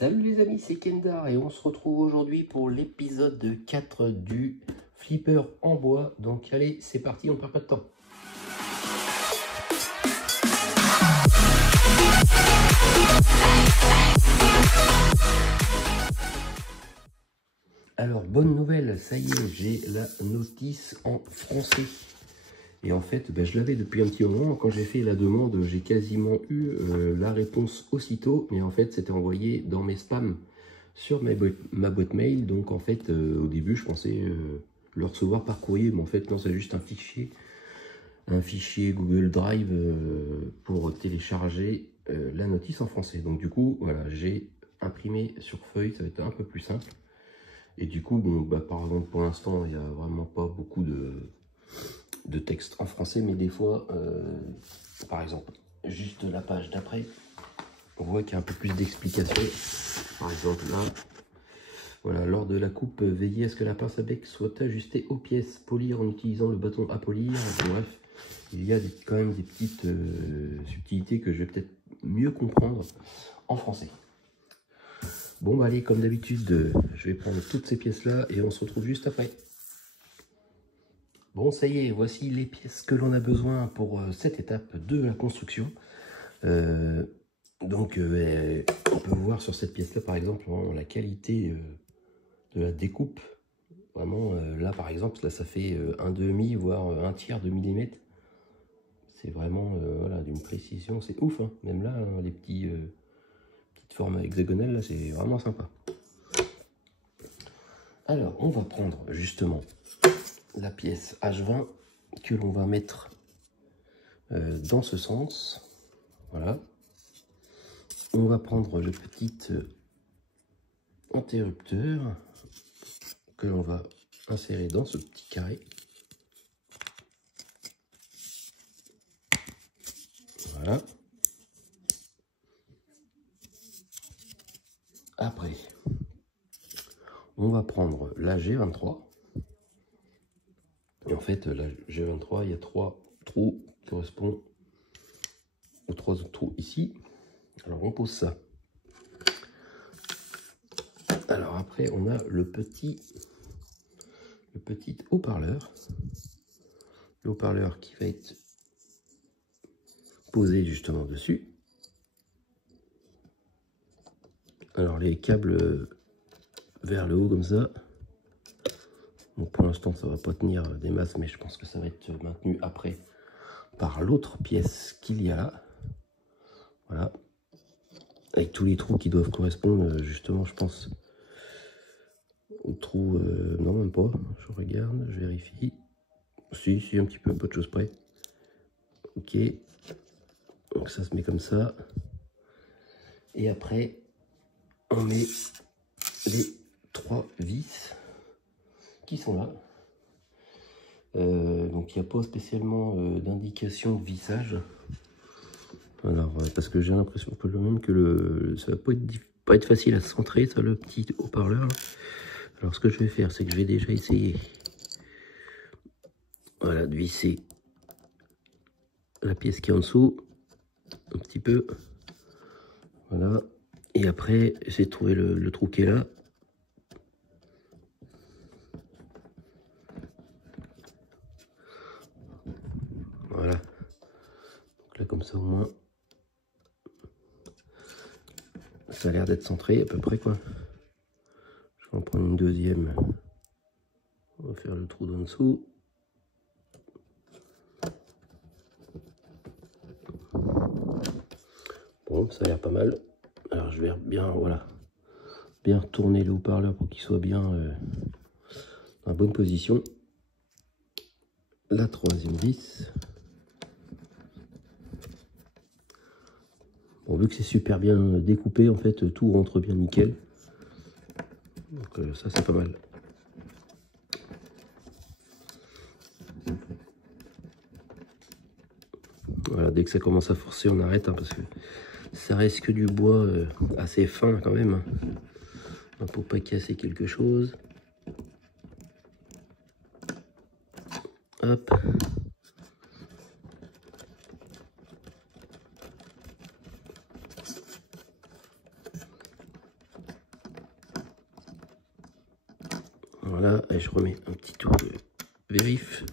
Salut les amis, c'est Kendar et on se retrouve aujourd'hui pour l'épisode 4 du flipper en bois. Donc allez, c'est parti, on perd pas de temps. Alors, bonne nouvelle, ça y est, j'ai la notice en français. Et en fait, je l'avais depuis un petit moment. Quand j'ai fait la demande, j'ai quasiment eu la réponse aussitôt. Mais en fait, c'était envoyé dans mes spams sur ma boîte mail. Donc en fait, au début, je pensais le recevoir par courrier. Mais en fait, non, c'est juste un fichier Google Drive pour télécharger la notice en français. Donc du coup, voilà, j'ai imprimé sur feuille. Ça va être un peu plus simple. Et du coup, bon, par exemple, pour l'instant, il n'y a vraiment pas beaucoup de texte en français, mais des fois, par exemple, juste la page d'après, on voit qu'il y a un peu plus d'explications. Par exemple, là, voilà, lors de la coupe, veillez à ce que la pince à bec soit ajustée aux pièces, polir en utilisant le bâton à polir. Bref, il y a quand même des petites subtilités que je vais peut-être mieux comprendre en français. Bon, allez, comme d'habitude, je vais prendre toutes ces pièces-là et on se retrouve juste après. Bon, ça y est, voici les pièces que l'on a besoin pour cette étape de la construction. On peut voir sur cette pièce-là, par exemple, la qualité de la découpe. Vraiment, là, par exemple, là, ça fait un demi, voire un tiers de millimètre. C'est vraiment voilà, d'une précision, c'est ouf. Hein. Même là, hein, les petites formes hexagonales, là, c'est vraiment sympa. Alors, on va prendre justement la pièce H20 que l'on va mettre dans ce sens. Voilà. On va prendre le petit interrupteur que l'on va insérer dans ce petit carré. Voilà. Après, on va prendre la G23. Et en fait, la G23, il y a 3 trous qui correspondent aux 3 autres trous ici. Alors, on pose ça. Alors après, on a le petit haut-parleur. Le haut-parleur qui va être posé justement dessus. Alors les câbles vers le haut comme ça. Donc pour l'instant ça va pas tenir des masses, mais je pense que ça va être maintenu après par l'autre pièce qu'il y a là. Voilà. Avec tous les trous qui doivent correspondre justement, je pense, aux trous. Non, même pas. Je regarde, je vérifie. Si, un petit peu, pas de choses près. Ok. Donc ça se met comme ça. Et après, on met les 3 vis qui sont là. Donc il n'y a pas spécialement d'indication de vissage. Alors parce que j'ai l'impression que même que ça va pas être facile à centrer, ça, le petit haut-parleur. Alors ce que je vais faire, c'est que je vais déjà essayer, voilà, de visser la pièce qui est en dessous un petit peu. Voilà. Et après, essayer de trouver le trou qui est là. Voilà. Donc là, comme ça, au moins, ça a l'air d'être centré à peu près, quoi. Je vais en prendre une deuxième. On va faire le trou d'en dessous. Bon, ça a l'air pas mal. Alors, je vais bien, voilà, bien tourner le haut-parleur pour qu'il soit bien dans la bonne position. La troisième vis. Bon, vu que c'est super bien découpé, en fait, tout rentre bien nickel. Donc ça, c'est pas mal. Voilà, dès que ça commence à forcer, on arrête, hein, parce que ça reste que du bois assez fin quand même, hein, pour pas casser quelque chose. Hop. Voilà, et je remets un petit tour de vérif.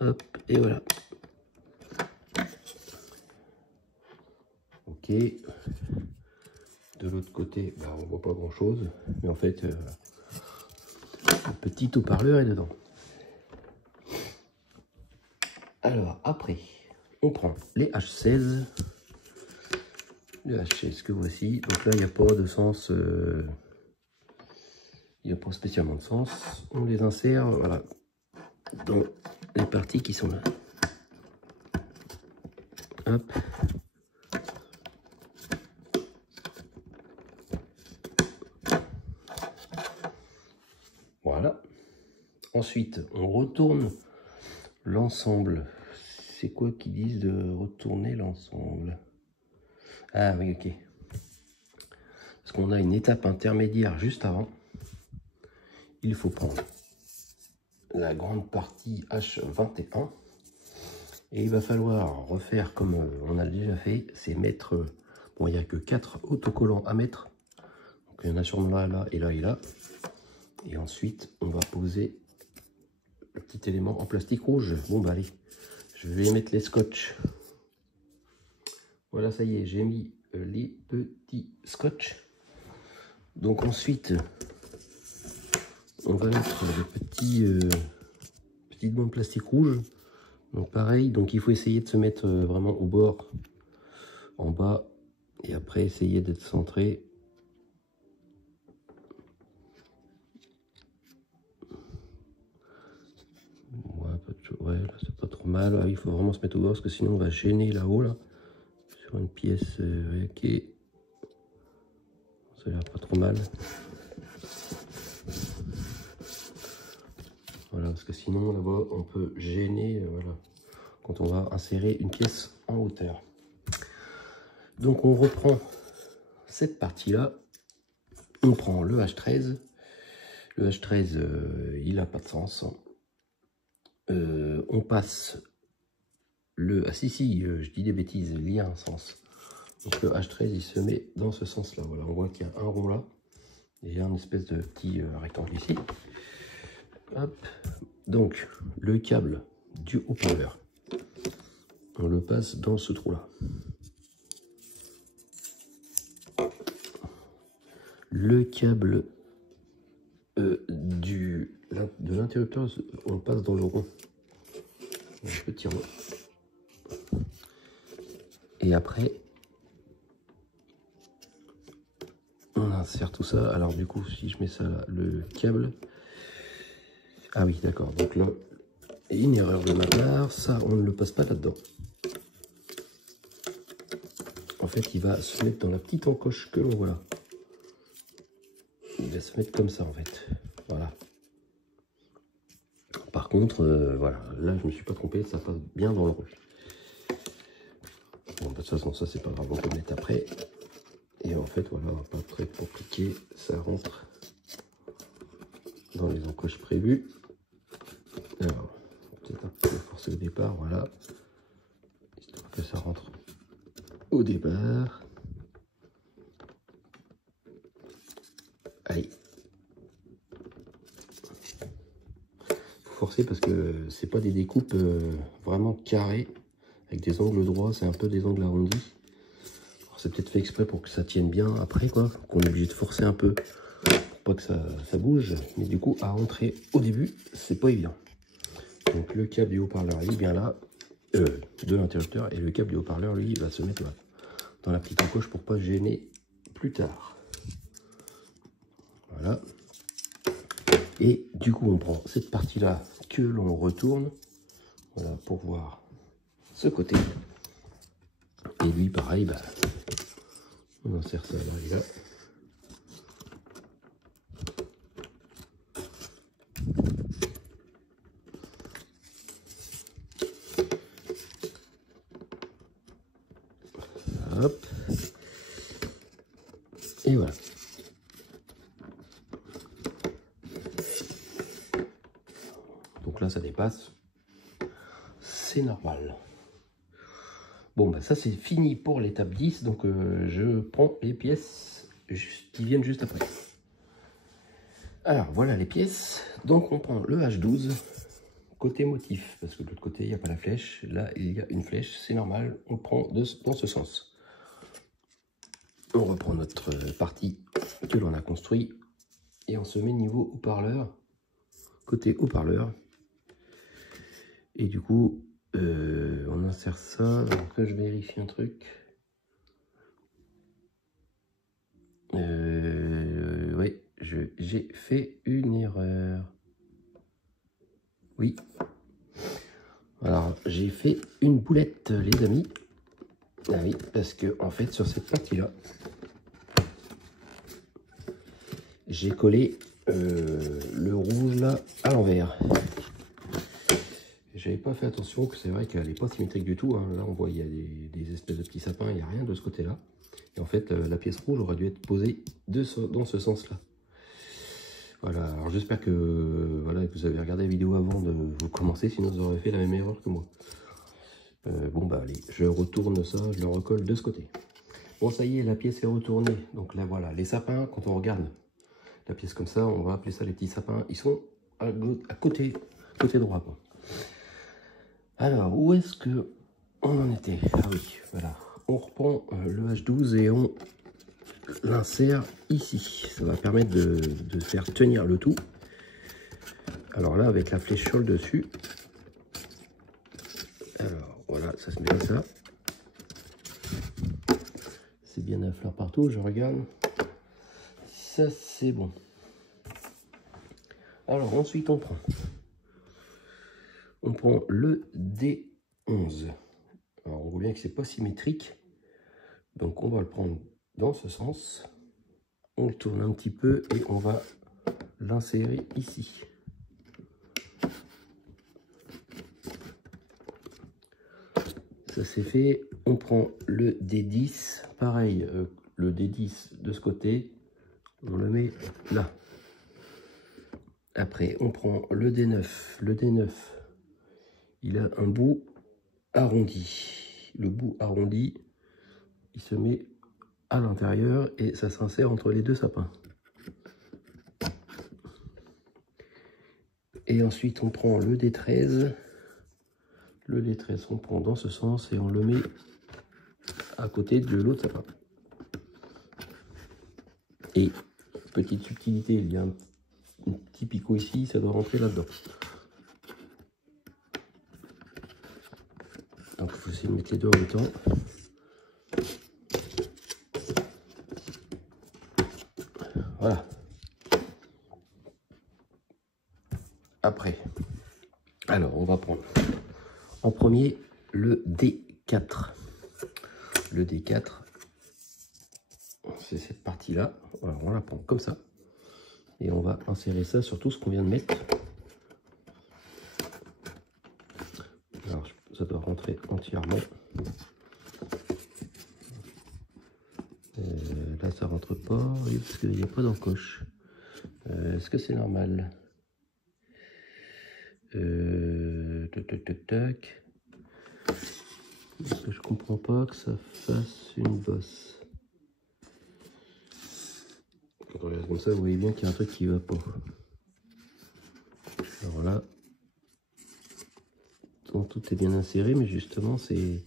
Hop, et voilà. Ok. De l'autre côté, bah, on voit pas grand chose, mais en fait, le petit haut-parleur est dedans. Alors après, on prend les H16. Le H16 que voici. Donc là, il n'y a pas de sens. Il n'y a pas spécialement de sens. On les insère, voilà, dans les parties qui sont là. Hop. Voilà. Ensuite, on retourne l'ensemble. C'est quoi qu'ils disent de retourner l'ensemble? Ah oui, ok. Parce qu'on a une étape intermédiaire juste avant. Il faut prendre la grande partie H21. Et il va falloir refaire comme on a déjà fait. C'est mettre... Bon, il n'y a que 4 autocollants à mettre. Donc il y en a sur là, là et là et là. Et ensuite, on va poser le petit élément en plastique rouge. Bon, bah allez, je vais mettre les scotch. Voilà, ça y est, j'ai mis les petits scotch. Donc ensuite, on va mettre les petites bandes plastique rouge. Donc pareil, donc il faut essayer de se mettre vraiment au bord, en bas, et après essayer d'être centré. Ouais, là c'est pas trop mal. Ah, il faut vraiment se mettre au bord parce que sinon on va gêner là-haut là, sur une pièce ok. Ça a l'air pas trop mal. Voilà, parce que sinon là-bas on peut gêner voilà, quand on va insérer une pièce en hauteur. Donc on reprend cette partie-là. On prend le H13. Le H13, il n'a pas de sens. On passe le... Ah si, je dis des bêtises, il y a un sens. Donc le H13, il se met dans ce sens-là. Voilà, on voit qu'il y a un rond là. Et il y a une espèce de petit rectangle ici. Hop. Donc, le câble du haut-parleur, on le passe dans ce trou-là. Le câble de l'interrupteur, on le passe dans le rond. Un petit rond. Et après, on insère tout ça. Alors du coup, si je mets ça là, le câble... Ah oui, d'accord. Donc là, une erreur de ma part. Ça, on ne le passe pas là-dedans. En fait, il va se mettre dans la petite encoche que l'on voit là. Il va se mettre comme ça, en fait. Voilà. Par contre, voilà, là, je me suis pas trompé. Ça passe bien dans le rôle. Bon, de toute façon, ça, c'est pas grave. On peut le mettre après. Et en fait, voilà, pas très compliqué. Ça rentre dans les encoches prévues. Alors, peut-être un peu forcer au départ, voilà. Histoire que ça rentre au départ. Allez. Faut forcer parce que c'est pas des découpes vraiment carrées avec des angles droits, c'est un peu des angles arrondis. C'est peut-être fait exprès pour que ça tienne bien après, quoi. Qu'on est obligé de forcer un peu pour pas que ça bouge. Mais du coup, à rentrer au début, c'est pas évident. Donc le câble du haut-parleur est bien là, de l'interrupteur, et le câble du haut-parleur, lui, va se mettre là, dans la petite encoche pour pas gêner plus tard. Voilà. Et du coup, on prend cette partie-là que l'on retourne, voilà, pour voir ce côté. Et lui, pareil, bah, on insère ça là et là. Hop. Et voilà. Donc là, ça dépasse. C'est normal. Bon, bah ça c'est fini pour l'étape 10, donc je prends les pièces qui viennent juste après. Alors voilà les pièces, donc on prend le H12, côté motif, parce que de l'autre côté il n'y a pas la flèche, là il y a une flèche, c'est normal, on le prend dans ce sens. On reprend notre partie que l'on a construit et on se met niveau haut-parleur, côté haut-parleur. Et du coup, on insère ça. Alors que je vérifie un truc. Oui, j'ai fait une erreur. Oui. Alors, j'ai fait une boulette, les amis. Ah oui, parce que en fait, sur cette partie-là, j'ai collé le rouge là à l'envers. J'avais pas fait attention que c'est vrai qu'elle n'est pas symétrique du tout. Hein. Là, on voit il y a des espèces de petits sapins, il n'y a rien de ce côté-là. Et en fait, la pièce rouge aurait dû être posée dans ce sens-là. Voilà, alors j'espère que voilà, vous avez regardé la vidéo avant de vous commencer, sinon vous aurez fait la même erreur que moi. Bon bah allez, je retourne ça, je le recolle de ce côté. Bon ça y est, la pièce est retournée. Donc là voilà, les sapins, quand on regarde la pièce comme ça, on va appeler ça les petits sapins. Ils sont à côté droit, quoi. Alors, où est-ce que on en était? Ah oui, voilà. On reprend le H12 et on l'insère ici. Ça va permettre de faire tenir le tout. Alors là, avec la flèche sur le dessus. Alors, voilà, ça se met comme ça. C'est bien à fleur partout, je regarde. Ça, c'est bon. Alors, ensuite, on prend le D11. Alors, on voit bien que c'est pas symétrique. Donc, on va le prendre dans ce sens. On le tourne un petit peu et on va l'insérer ici. Ça c'est fait. On prend le D10. Pareil, le D10 de ce côté. On le met là. Après, on prend le D9. Le D9, il a un bout arrondi. Le bout arrondi, il se met à l'intérieur et ça s'insère entre les deux sapins. Et ensuite, on prend le D13. Le D13, on prend dans ce sens et on le met à côté de l'autre sapin. Et petite subtilité, il y a un petit picot ici, ça doit rentrer là-dedans. Donc il faut essayer de mettre les deux en même temps. Voilà. Après, alors on va prendre en premier le D4. Le D4, c'est cette partie-là. Alors on la prend comme ça. Et on va insérer ça sur tout ce qu'on vient de mettre. Alors ça doit rentrer entièrement. Là ça rentre pas, parce qu'il n'y a pas d'encoche. Est-ce que c'est normal? Tac. Parce que je comprends pas que ça fasse une bosse. Quand on regarde comme ça, vous voyez bien qu'il y a un truc qui va pas. Alors là, tout est bien inséré, mais justement, c'est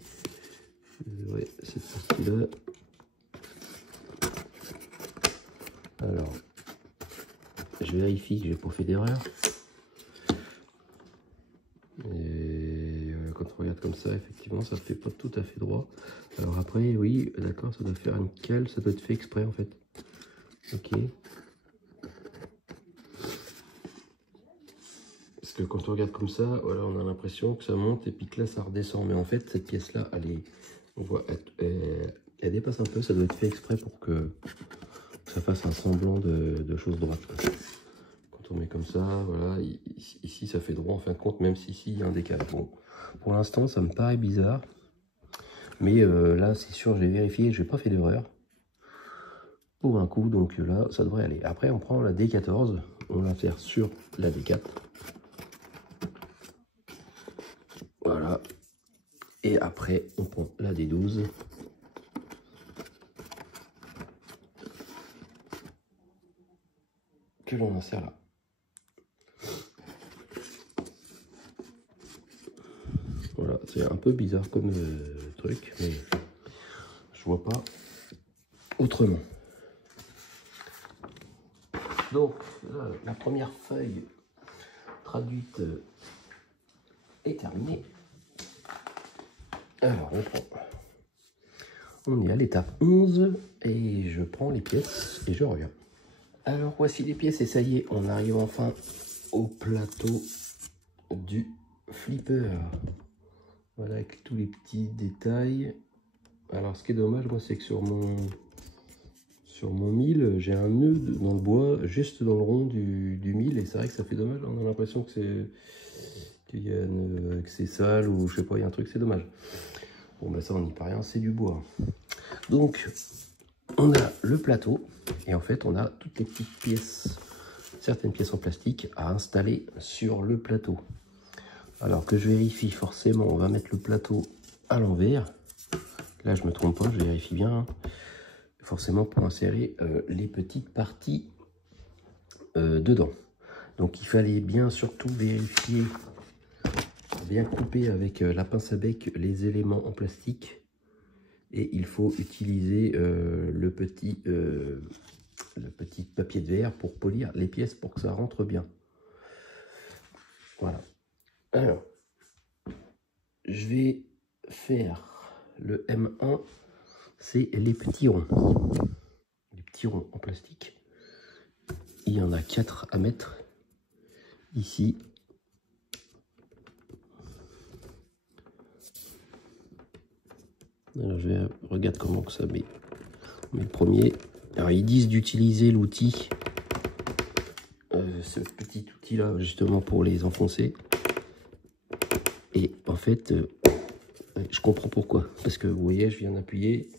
ouais, cette partie-là. Alors, je vérifie que j'ai pas fait d'erreur. Et quand on regarde comme ça, effectivement, ça fait pas tout à fait droit. Alors après, oui, d'accord, ça doit faire une cale, ça doit être fait exprès en fait. Ok. Parce que quand on regarde comme ça, voilà, on a l'impression que ça monte et puis que là ça redescend. Mais en fait, cette pièce-là, on voit, elle dépasse un peu. Ça doit être fait exprès pour que ça fasse un semblant de chose droite. Quand on met comme ça, voilà, ici ça fait droit en fin de compte, même si ici il y a un décalage. Bon, pour l'instant, ça me paraît bizarre. Mais là, c'est sûr, j'ai vérifié, je n'ai pas fait d'erreur. Pour un coup, donc là, ça devrait aller. Après, on prend la D14, on l'insère sur la D4. Voilà. Et après, on prend la D12. Que l'on insère là. Voilà, c'est un peu bizarre comme truc, mais je vois pas autrement. Donc, là, la première feuille traduite est terminée. Alors, on prend. On est à l'étape 11 et je prends les pièces et je reviens. Alors, voici les pièces et ça y est, on arrive enfin au plateau du flipper. Voilà, avec tous les petits détails. Alors, ce qui est dommage, moi, c'est que sur mon mille, j'ai un nœud dans le bois, juste dans le rond du mille, et c'est vrai que ça fait dommage. On a l'impression que c'est sale, ou je sais pas, il y a un truc, c'est dommage. Bon, ben ça, on n'y peut rien, c'est du bois. Donc, on a le plateau, et en fait, on a toutes les petites pièces, certaines pièces en plastique à installer sur le plateau. Alors que je vérifie, forcément, on va mettre le plateau à l'envers. Là, je me trompe pas, je vérifie bien. Forcément, pour insérer les petites parties dedans. Donc, il fallait bien surtout vérifier, bien couper avec la pince à bec les éléments en plastique. Et il faut utiliser le petit papier de verre pour polir les pièces pour que ça rentre bien. Voilà. Alors, je vais faire le M1, c'est les petits ronds. Les petits ronds en plastique. Il y en a 4 à mettre ici. Alors, regarde comment que ça met. On met le premier. Alors, ils disent d'utiliser l'outil, ce petit outil là, justement pour les enfoncer. Et en fait, je comprends pourquoi. Parce que vous voyez, je viens d'appuyer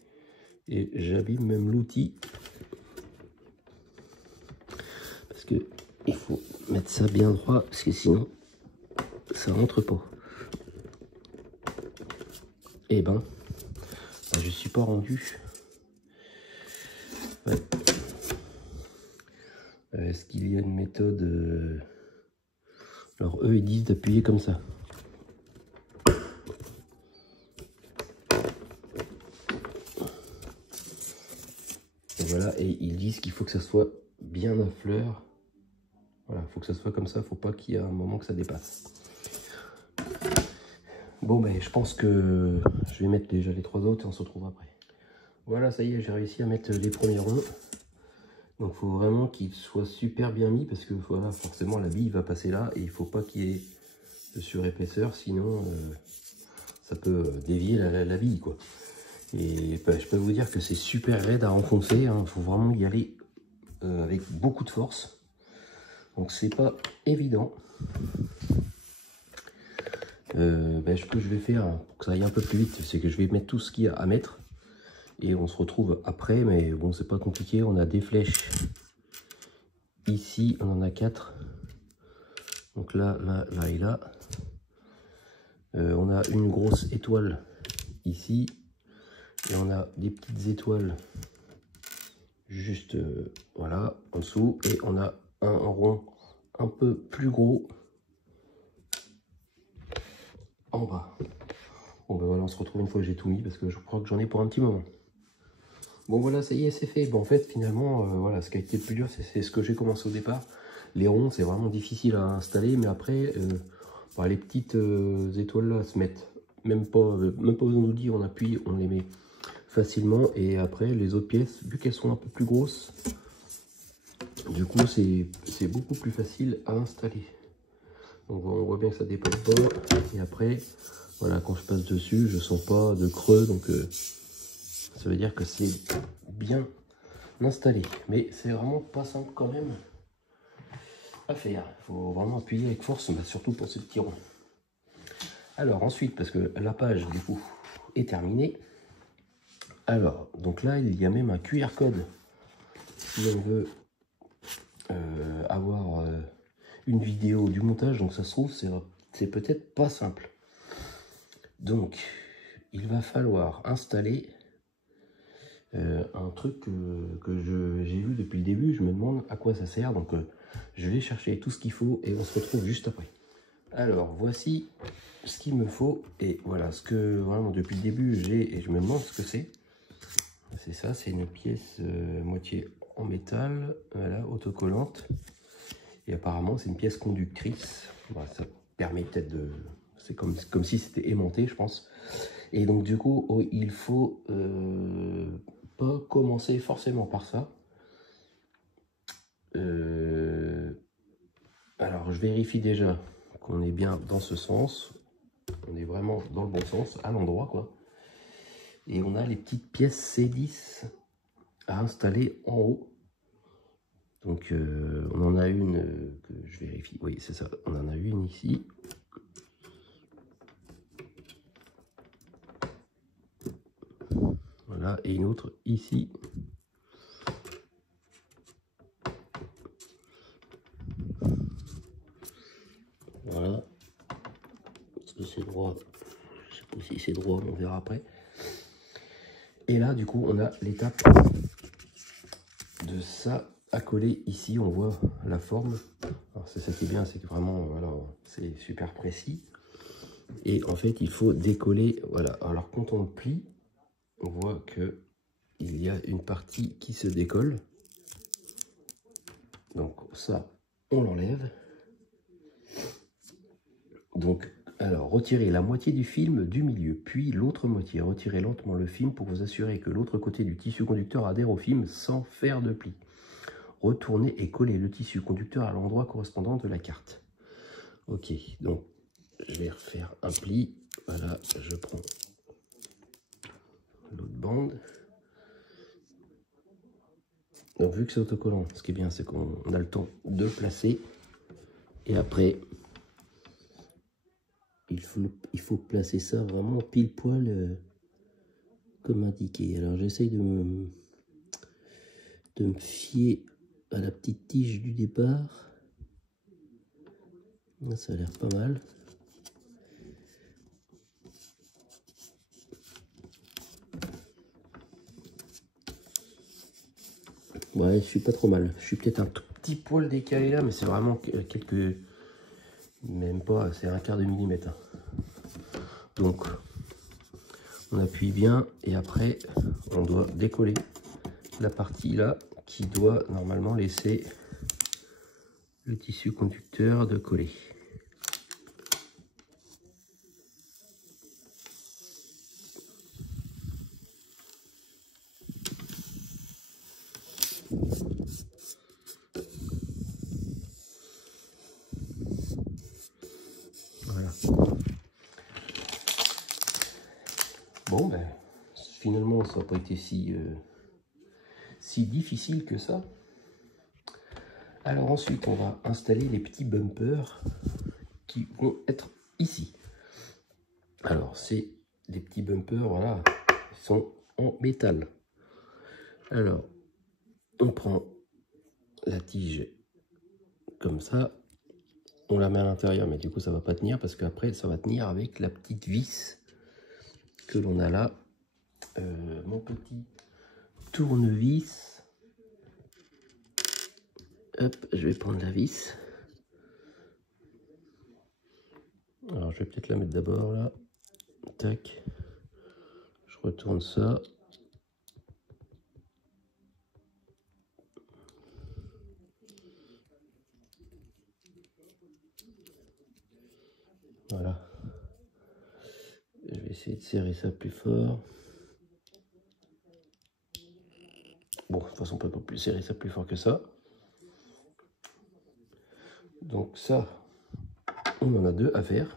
et j'abîme même l'outil. Parce que il faut mettre ça bien droit, parce que sinon, ça rentre pas. Et ben, je suis pas rendu. Ouais. Est-ce qu'il y a une méthode Alors eux ils disent d'appuyer comme ça. Et voilà, et ils disent qu'il faut que ça soit bien à fleur. Voilà, il faut que ça soit comme ça, il ne faut pas qu'il y ait un moment que ça dépasse. Bon ben je pense que je vais mettre déjà les 3 autres et on se retrouve après. Voilà, ça y est, j'ai réussi à mettre les premiers ronds. Donc il faut vraiment qu'ils soient super bien mis parce que voilà, forcément la bille va passer là et il ne faut pas qu'il y ait de surépaisseur, sinon ça peut dévier la bille quoi. Et ben, je peux vous dire que c'est super raide à enfoncer, hein. Il faut vraiment y aller avec beaucoup de force. Donc c'est pas évident. Ben, ce que je vais faire pour que ça aille un peu plus vite, c'est que je vais mettre tout ce qu'il y a à mettre. Et on se retrouve après, mais bon, c'est pas compliqué. On a des flèches. Ici, on en a 4. Donc là, là, là et là. On a une grosse étoile ici. Et on a des petites étoiles juste voilà, en dessous. Et on a un rond un peu plus gros en bas. Bon ben voilà, on se retrouve une fois que j'ai tout mis parce que je crois que j'en ai pour un petit moment. Bon voilà, ça y est, c'est fait. Bon en fait, finalement, voilà, ce qui a été le plus dur, c'est ce que j'ai commencé au départ. Les ronds, c'est vraiment difficile à installer, mais après, bah, les petites étoiles là se mettent. Même pas besoin de nous dire, on appuie, on les met facilement. Et après, les autres pièces, vu qu'elles sont un peu plus grosses, du coup, c'est beaucoup plus facile à installer. Donc on voit bien que ça dépose pas. Et après, voilà, quand je passe dessus, je sens pas de creux, donc ça veut dire que c'est bien installé. Mais c'est vraiment pas simple quand même à faire. Il faut vraiment appuyer avec force, bah, surtout pour ce petit rond. Alors ensuite, parce que la page du coup est terminée. Alors, donc là, il y a même un QR code si on veut avoir une vidéo du montage. Donc ça se trouve, c'est peut-être pas simple. Donc, il va falloir installer un truc que j'ai vu depuis le début. Je me demande à quoi ça sert, donc je vais chercher tout ce qu'il faut et on se retrouve juste après. Alors voici ce qu'il me faut, et voilà ce que vraiment depuis le début j'ai, et je me demande ce que c'est. C'est ça, c'est une pièce moitié en métal, voilà, autocollante, et apparemment c'est une pièce conductrice. Voilà, ça permet peut-être de... C'est comme si c'était aimanté, je pense. Et donc du coup, oh, il faut pas commencer forcément par ça. Alors je vérifie déjà qu'on est bien dans ce sens. On est vraiment dans le bon sens, à l'endroit quoi. Et on a les petites pièces C10 à installer en haut. Donc on en a une que je vérifie. Oui, c'est ça. On en a une ici. Voilà, et une autre ici. Voilà. Est-ce que c'est droit? Je sais pas si c'est droit, on verra après. Et là, du coup, on a l'étape de ça à coller ici. On voit la forme. C'est ça qui est bien, c'est que vraiment, voilà, c'est super précis. Et en fait, il faut décoller. Voilà. Alors, quand on le plie, on voit que il y a une partie qui se décolle. Donc ça, on l'enlève. Donc, alors, retirez la moitié du film du milieu, puis l'autre moitié. Retirez lentement le film pour vous assurer que l'autre côté du tissu conducteur adhère au film sans faire de pli. Retournez et collez le tissu conducteur à l'endroit correspondant de la carte. Ok, donc je vais refaire un pli. Voilà, je prends l'autre bande. Donc vu que c'est autocollant, ce qui est bien, c'est qu'on a le temps de le placer. Et après, il faut placer ça vraiment pile poil comme indiqué. Alors j'essaye de me fier à la petite tige du départ. Ça a l'air pas mal. Ouais, je suis pas trop mal. Je suis peut-être un tout petit poil décalé là, mais c'est vraiment quelques... Même pas, c'est un quart de millimètre. Donc, on appuie bien et après, on doit décoller la partie là qui doit normalement laisser le tissu conducteur de coller. Voilà. Bon, ben, finalement, ça n'a pas été si difficile que ça. Alors ensuite, on va installer les petits bumpers qui vont être ici. Alors, c'est des petits bumpers, voilà, ils sont en métal. Alors, on prend la tige comme ça, on la met à l'intérieur, mais du coup, ça va pas tenir parce qu'après, ça va tenir avec la petite vis que l'on a là. Mon petit tournevis. Hop, je vais prendre la vis. Alors, je vais peut-être la mettre d'abord là. Tac. Je retourne ça. Voilà. Je vais essayer de serrer ça plus fort. Bon, de toute façon, on peut pas plus serrer ça plus fort que ça. Donc ça, on en a deux à faire.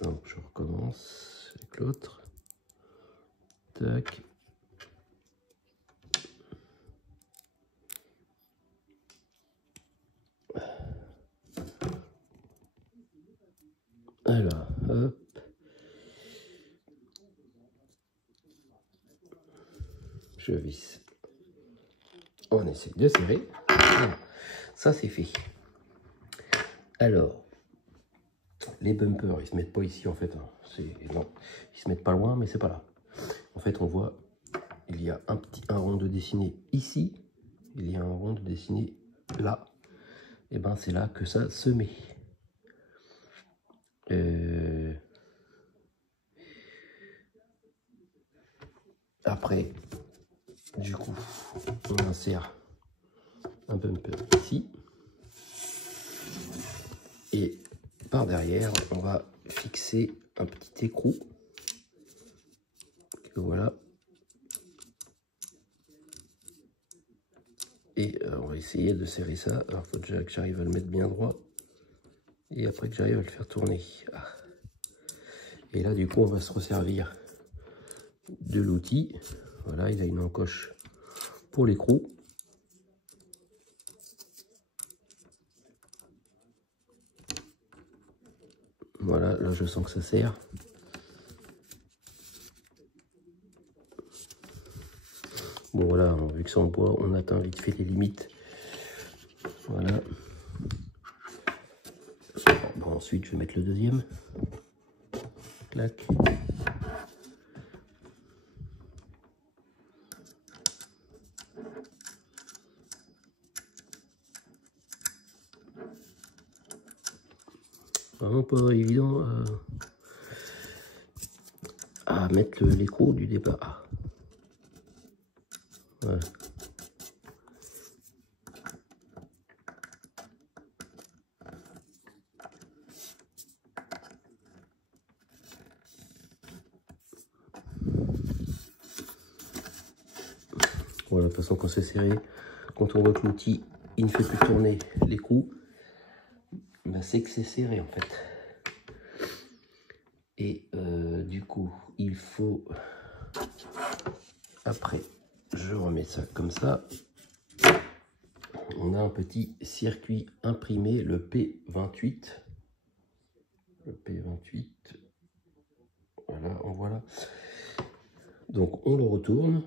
Donc je recommence avec l'autre. Tac. Alors, hop. Je visse. On essaie de serrer. Voilà. Ça, c'est fait. Alors, Les bumpers, ils se mettent pas ici en fait. Hein. Non, ils se mettent pas loin, mais c'est pas là. En fait, on voit, il y a un rond de dessiné ici. Il y a un rond de dessiné là. Et ben c'est là que ça se met. Après, du coup, on insère un bumper ici. Et par derrière, on va fixer un petit écrou. Que voilà. Et on va essayer de serrer ça. Alors, il faut déjà que j'arrive à le mettre bien droit. Et après que j'arrive à le faire tourner. Ah. Et là, du coup, on va se resservir de l'outil. Voilà, il a une encoche pour l'écrou. Voilà, là, je sens que ça serre. Bon, voilà, vu que c'est en bois, on atteint vite fait les limites. Voilà. Bon, ensuite, je vais mettre le deuxième. Clac. Vraiment pas évident à mettre l'écrou du départ. Voilà. Voilà, de toute façon, quand c'est serré, quand on voit que l'outil il ne fait plus tourner l'écrou, ben c'est que c'est serré en fait. Et du coup, il faut, après, je remets ça comme ça. On a un petit circuit imprimé, le P28. Le P28. Voilà, on voit là. Donc on le retourne.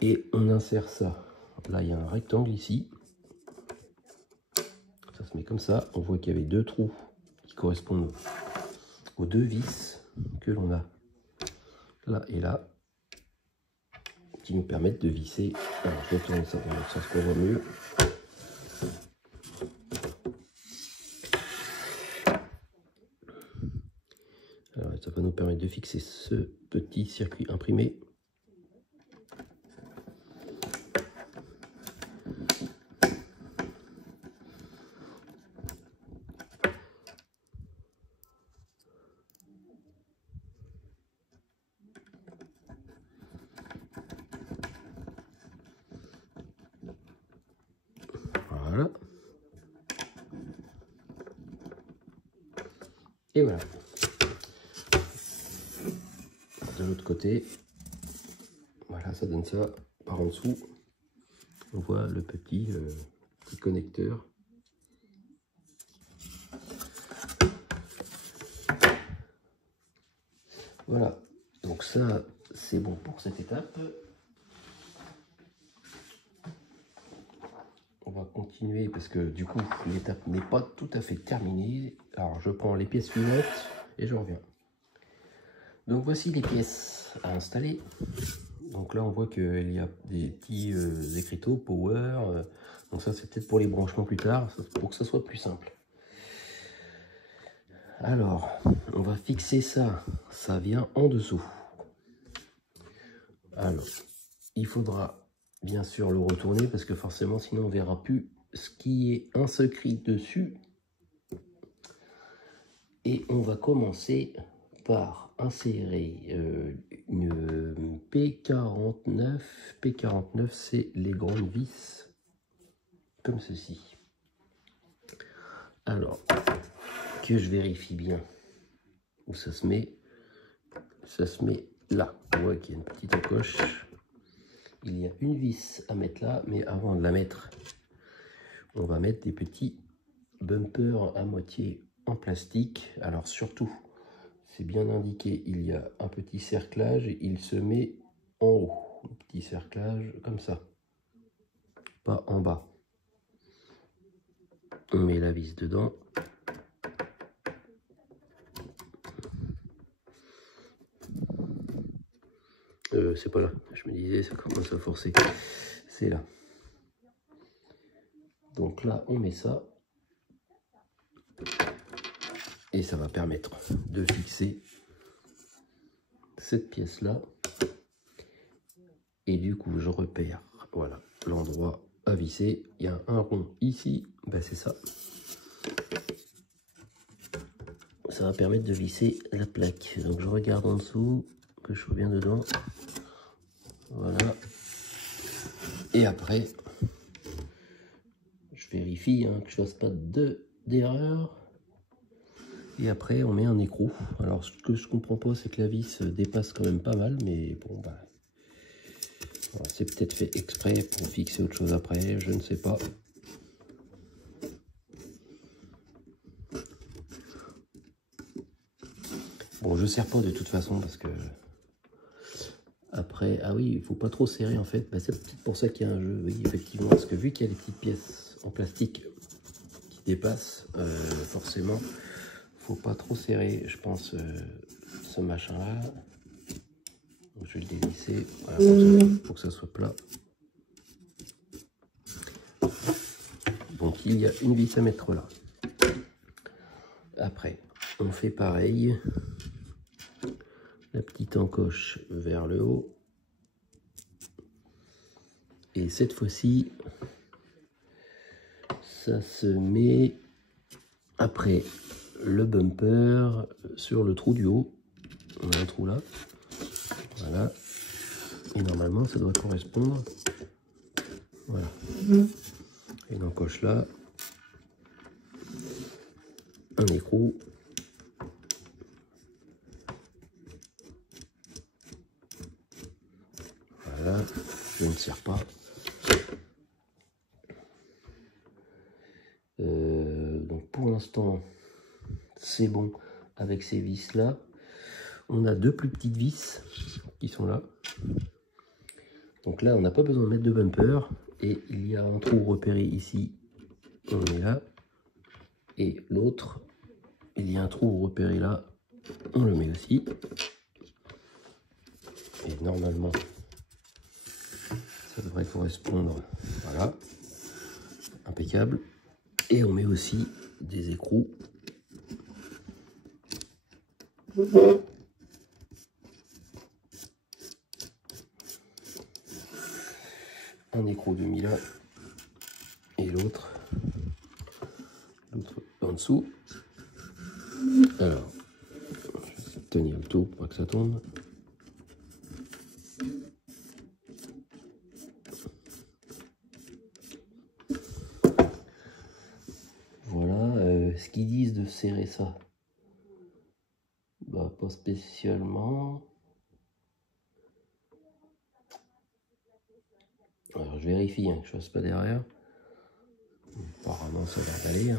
Et on insère ça. Là, il y a un rectangle ici. Ça se met comme ça. On voit qu'il y avait deux trous qui correspondent aux deux vis que l'on a là et là, qui nous permettent de visser. Alors, je retourne ça dans l'autre sens qu'on voit mieux. Alors, ça va nous permettre de fixer ce petit circuit imprimé. Voilà. Et voilà. De l'autre côté, voilà, ça donne ça par en dessous. On voit le petit connecteur. Voilà, donc ça c'est bon pour cette étape. On va continuer parce que du coup l'étape n'est pas tout à fait terminée. Alors je prends les pièces suivantes et je reviens. Donc voici les pièces à installer. Donc là on voit qu'il y a des petits écriteaux power. Donc ça c'est peut-être pour les branchements plus tard, pour que ça soit plus simple. Alors on va fixer ça, ça vient en dessous. Alors il faudra bien sûr le retourner parce que forcément sinon on verra plus ce qui est inscrit dessus. Et on va commencer par insérer une P49. P49 c'est les grandes vis comme ceci. Alors que je vérifie bien où ça se met. Ça se met là. On voit qu'il y a une petite encoche. Il y a une vis à mettre là, mais avant de la mettre, on va mettre des petits bumpers à moitié en plastique. Alors surtout, c'est bien indiqué, il y a un petit cerclage, il se met en haut. Un petit cerclage comme ça, pas en bas. On met la vis dedans. C'est pas là, je me disais, ça commence à forcer. C'est là. Donc là, on met ça. Et ça va permettre de fixer cette pièce-là. Et du coup, je repère, voilà, l'endroit à visser. Il y a un rond ici, ben c'est ça. Ça va permettre de visser la plaque. Donc je regarde en dessous, que je sois bien dedans. Voilà. Et après, je vérifie que je fasse pas d'erreur. Et après, on met un écrou. Alors, ce que je comprends pas, c'est que la vis dépasse quand même pas mal, mais bon, bah, c'est peut-être fait exprès pour fixer autre chose après, je ne sais pas. Bon, je serre pas de toute façon parce que après, ah oui, il faut pas trop serrer en fait. Bah, c'est pour ça qu'il y a un jeu, oui, effectivement, parce que vu qu'il y a les petites pièces en plastique qui dépassent, forcément, faut pas trop serrer, je pense, ce machin-là. Je vais le dévisser, voilà, pour que ça soit plat. Donc il y a une vis à mettre là. Après, on fait pareil. La petite encoche vers le haut. Et cette fois-ci, ça se met après le bumper sur le trou du haut. On a un trou là. Voilà. Et normalement, ça doit correspondre. Voilà. Une encoche là. Un écrou. Voilà. Je ne serre pas. Donc pour l'instant, c'est bon avec ces vis là. On a deux plus petites vis qui sont là. Donc là, on n'a pas besoin de mettre de bumper. Et il y a un trou repéré ici. On est là. Et l'autre, il y a un trou repéré là. On le met aussi. Et normalement, ça devrait correspondre. Voilà. Impeccable. Et on met aussi des écrous. Un écrou demi là. Et l'autre en dessous. Alors, je vais tenir le tout pour pas que ça tombe. Voilà, ce qu'ils disent de serrer ça, bah pas spécialement. Alors je vérifie que je fasse pas derrière. Apparemment ça a l'air d'aller.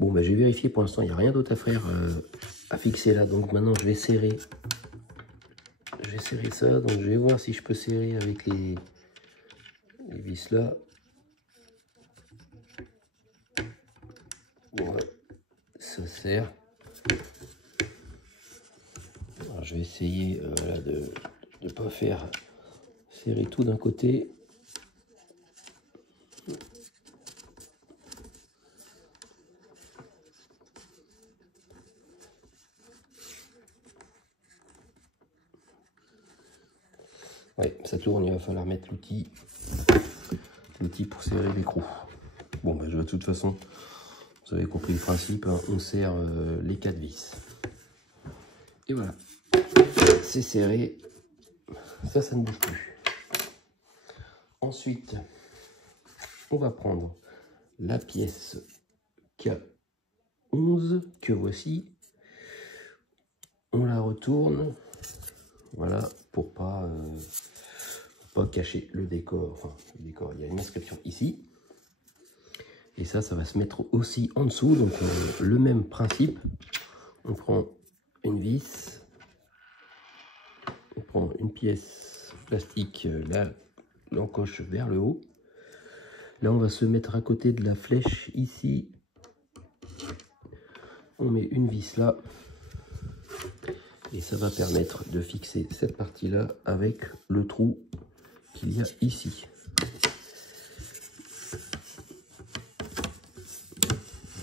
Bon bah j'ai vérifié, pour l'instant il n'y a rien d'autre à faire, à fixer là. Donc maintenant je vais serrer. Je vais serrer ça, donc je vais voir si je peux serrer avec les vis là. Voilà, ça serre. Alors, je vais essayer voilà, de ne pas faire serrer tout d'un côté. Ouais, ça tourne, il va falloir mettre l'outil pour serrer l'écrou. Bon, bah, de toute façon, vous avez compris le principe, on serre les 4 vis. Et voilà, c'est serré, ça ne bouge plus. Ensuite, on va prendre la pièce K11 que voici. On la retourne, voilà, pour pas cacher le décor. Enfin, le décor, il y a une inscription ici. Et ça va se mettre aussi en dessous. Donc, le même principe. On prend une vis. On prend une pièce plastique, l'encoche vers le haut. Là, on va se mettre à côté de la flèche ici. On met une vis là. Et ça va permettre de fixer cette partie-là avec le trou qu'il y a ici.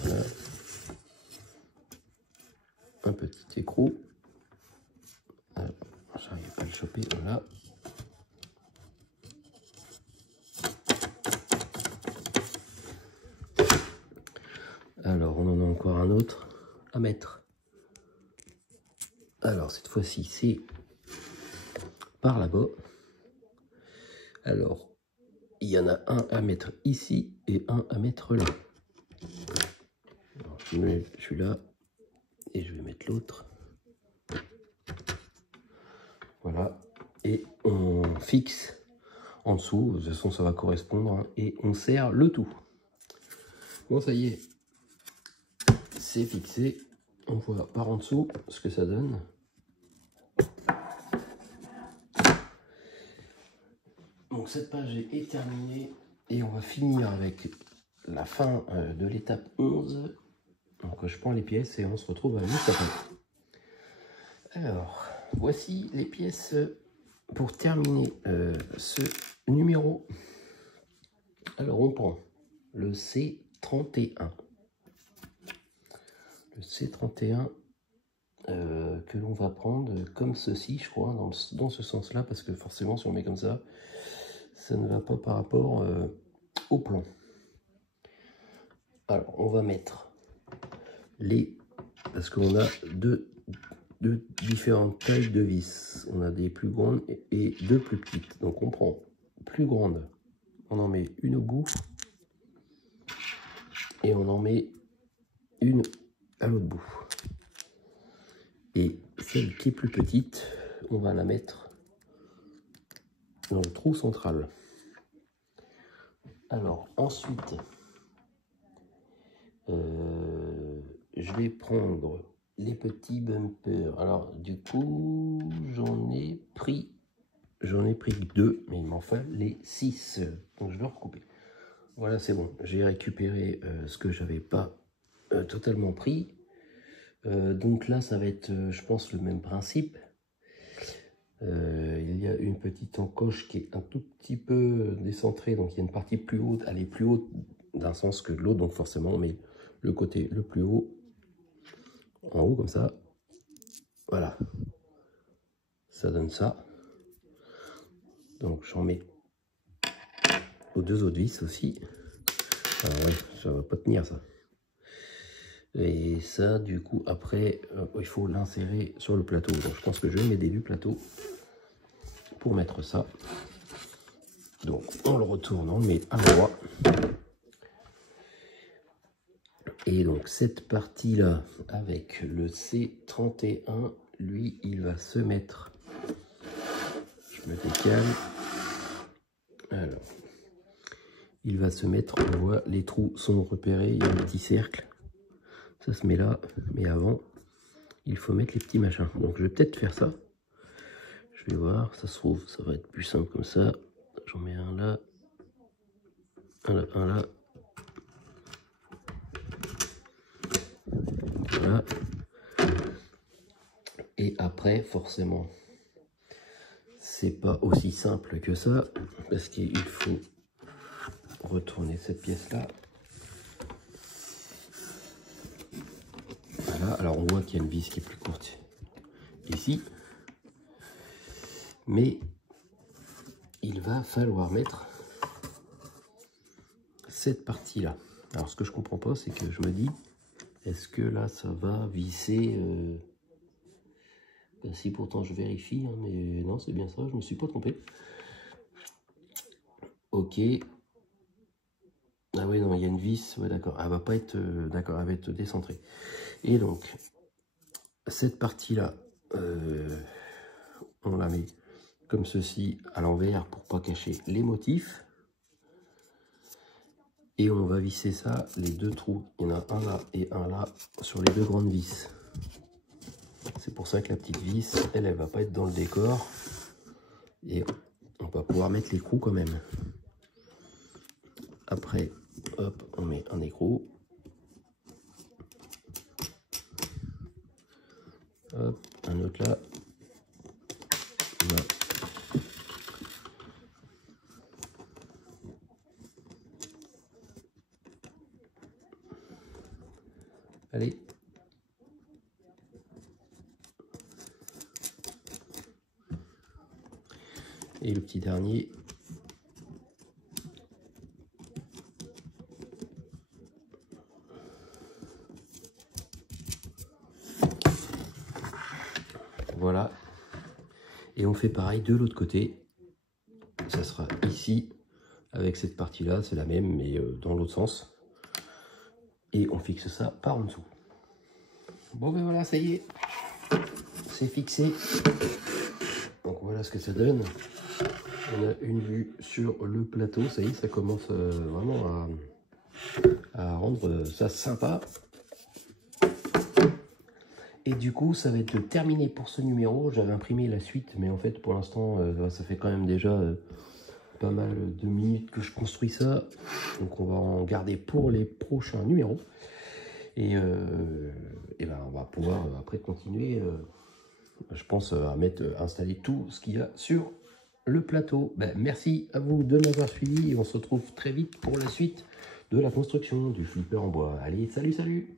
Voilà. Un petit écrou. J'arrive pas à le choper, voilà. Alors, on en a encore un autre à mettre. Alors, cette fois-ci, c'est par là-bas. Alors, il y en a un à mettre ici et un à mettre là. Alors, je mets celui-là et je vais mettre l'autre. Voilà. Et on fixe en dessous. De toute façon, ça va correspondre. Hein, et on serre le tout. Bon, ça y est. C'est fixé. On voit par en dessous ce que ça donne. Donc cette page est terminée et on va finir avec la fin de l'étape 11. Donc je prends les pièces et on se retrouve juste après. Alors, voici les pièces pour terminer ce numéro. Alors on prend le C31. Le C31 que l'on va prendre comme ceci, je crois, dans ce sens-là, parce que forcément, si on met comme ça, ça ne va pas par rapport au plan. Alors, on va mettre les... Parce qu'on a deux différentes tailles de vis. On a des plus grandes et deux plus petites. Donc, on prend plus grande, on en met une au bout, et on en met une à l'autre bout. Et celle qui est plus petite, on va la mettre dans le trou central. Alors ensuite, je vais prendre les petits bumpers. Alors du coup, j'en ai pris 2, mais il m'en fallait 6. Donc je vais recouper. Voilà, c'est bon. J'ai récupéré ce que j'avais pas totalement pris. Donc là, ça va être, je pense, le même principe. Il y a une petite encoche qui est un tout petit peu décentrée, donc il y a une partie plus haute, elle est plus haute d'un sens que de l'autre, donc forcément on met le côté le plus haut, en haut comme ça, voilà, ça donne ça. Donc j'en mets aux deux autres vis aussi. Alors ouais, ça va pas tenir ça. Et ça, du coup, après, il faut l'insérer sur le plateau. Donc je pense que je vais m'aider du plateau pour mettre ça. Donc on le retourne, on le met à l'endroit. Et donc cette partie là avec le C31, lui il va se mettre, je me décale, alors il va se mettre, on voit les trous sont repérés, il y a un petit cercle, ça se met là, mais avant il faut mettre les petits machins. Donc je vais peut-être faire ça, je vais voir, ça se trouve ça va être plus simple comme ça. J'en mets un là, un là, un là. Voilà. Et après, forcément, c'est pas aussi simple que ça, parce qu'il faut retourner cette pièce-là. Voilà, alors on voit qu'il y a une vis qui est plus courte ici. Mais il va falloir mettre cette partie-là. Alors ce que je comprends pas, c'est que je me dis, est-ce que là ça va visser ben, si pourtant je vérifie, hein, mais non, c'est bien ça, je me suis pas trompé. Ok. Ah oui, non, il y a une vis, ouais, d'accord, elle va pas être, d'accord, elle va être décentrée. Et donc, cette partie-là, on la met comme ceci à l'envers pour pas cacher les motifs. Et on va visser ça, les deux trous, il y en a un là et un là, sur les deux grandes vis. C'est pour ça que la petite vis, elle va pas être dans le décor. Et on va pouvoir mettre l'écrou quand même. Après, hop, on met un écrou. Hop, un autre là. Voilà. Allez. Et le petit dernier. Voilà. Et on fait pareil de l'autre côté. Ça sera ici. Avec cette partie-là, c'est la même, mais dans l'autre sens. Et on fixe ça par en dessous. Bon ben voilà, ça y est. C'est fixé. Donc voilà ce que ça donne. On a une vue sur le plateau. Ça y est, ça commence vraiment à rendre ça sympa. Et du coup, ça va être terminé pour ce numéro. J'avais imprimé la suite, mais en fait, pour l'instant, ça fait quand même déjà pas mal de minutes que je construis ça. Donc, on va en garder pour les prochains numéros. Et ben, on va pouvoir après continuer, je pense, à installer tout ce qu'il y a sur le plateau. Ben, merci à vous de m'avoir suivi. Et on se retrouve très vite pour la suite de la construction du flipper en bois. Allez, salut, salut!